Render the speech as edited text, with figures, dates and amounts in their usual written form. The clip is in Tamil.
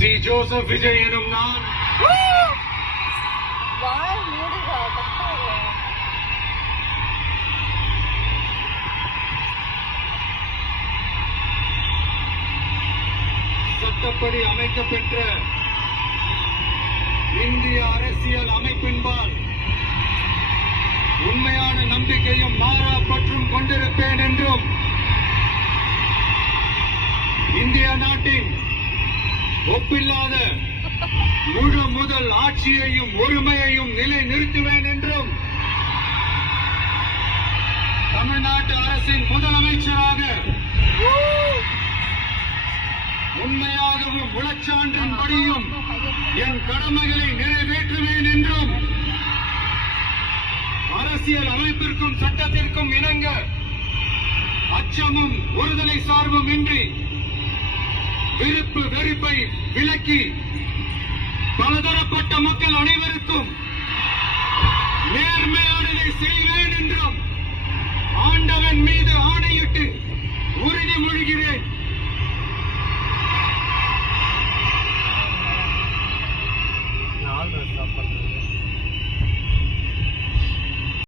ஸ்ரீ ஜோசப் விஜய் எனும் நான் சட்டப்படி அமைக்கப்பெற்ற இந்திய அரசியல் அமைப்பின்பால் உண்மையான நம்பிக்கையும் மாறா பற்றும் கொண்டிருப்பேன் என்றும் இந்திய நாட்டின் ஒப்பில்லாத முழு முதல் ஆட்சியையும் ஒருமையையும் நிலை நிறுத்துவேன் என்றும் தமிழ்நாட்டு அரசின் முதலமைச்சராக உண்மையாகவும் முழச்சான்றின்படியும் என் கடமைகளை நிறைவேற்றுவேன் என்றும் அரசியல் அமைப்பிற்கும் சட்டத்திற்கும் இணங்க அச்சமும் ஒருதலை சார்பும் இன்றி விருப்பு வெறுப்பை விலக்கி பலதரப்பட்ட மக்கள் அனைவருக்கும் நேர்மையானதை செய்வேன் என்றும் ஆண்டவன் மீது ஆணை